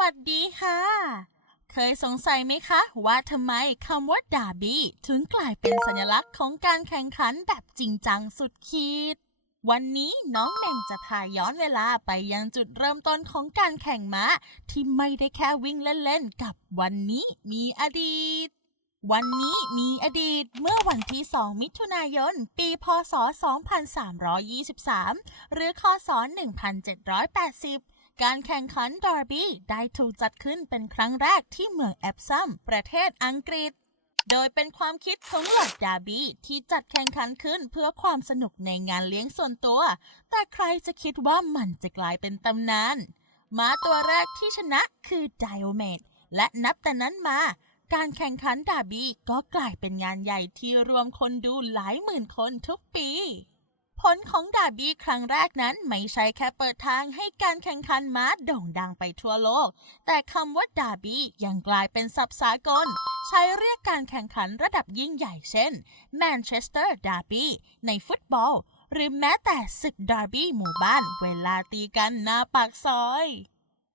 วัสดีค่ะ เคยสงสัยไหมคะ ว่าทำไมคำว่าดาบี้ถึงกลายเป็นสัญลักษณ์ของการแข่งขันแบบจริงจังสุดขีด วันนี้น้องเมมจะพาย้อนเวลาไปยังจุดเริ่มต้นของการแข่งม้า ที่ไม่ได้แค่วิ่งเล่นๆ กับวันนี้มีอดีตวันนี้มีอดีตเมื่อวันที่ 2 มิถุนายน ปี พศ 2323 หรือคศ 1780 การแข่งขันดอร์บี้ได้ถูกจัดขึ้นเป็นครั้งแรกที่เมืองแอปซัม ประเทศอังกฤษ โดยเป็นความคิดของหลอดดาร์บี้ที่จัดแข่งขันขึ้นเพื่อความสนุกในงานเลี้ยงส่วนตัว แต่ใครจะคิดว่ามันจะกลายเป็นตำนานม้าตัวแรกที่ชนะคือไดโอเมดและนับแต่นั้นมา การแข่งขันดาร์บี้ก็กลายเป็นงานใหญ่ที่รวมคนดูหลายหมื่นคนทุกปี ผลของดาร์บี้ครั้งแรกนั้นไม่ใช่แค่เปิดทางให้การแข่งขันม้าโด่งดังไปทั่วโลก แต่คำว่าดาร์บี้ยังกลายเป็นศัพท์สากล ใช้เรียกการแข่งขันระดับยิ่งใหญ่เช่นแมนเชสเตอร์ดาร์บี้ในฟุตบอล หรือแม้แต่ศึกดาร์บี้หมู่บ้านเวลาตีกันหน้าปากซอย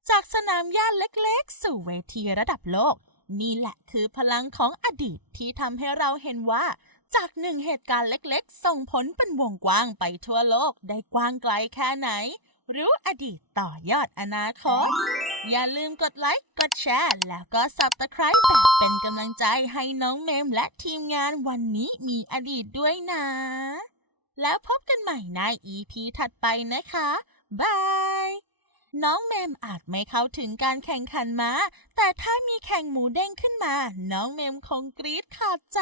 จากสนามหญ้าเล็กๆ สู่เวทีระดับโลก นี่แหละคือพลังของอดีตที่ทำให้เราเห็นว่า จากหนึ่งเหตุการณ์เล็กๆ ส่งผลเป็นวงกว้างไปทั่วโลกได้กว้างไกลแค่ไหน รู้อดีตต่อยอดอนาคต อย่าลืมกดไลค์ กดแชร์ แล้วก็ Subscribe แบบเป็นกำลังใจให้น้องเมมและทีมงานวันนี้มีอดีตด้วยนะ แล้วพบกันใหม่ใน EP ถัดไปนะคะ บายน้องเมมอาจไม่เข้าถึงการแข่งขันม้า แต่ถ้ามีแข่งหมูเด้งขึ้นมา น้องเมมคงกรี๊ดขาดใจ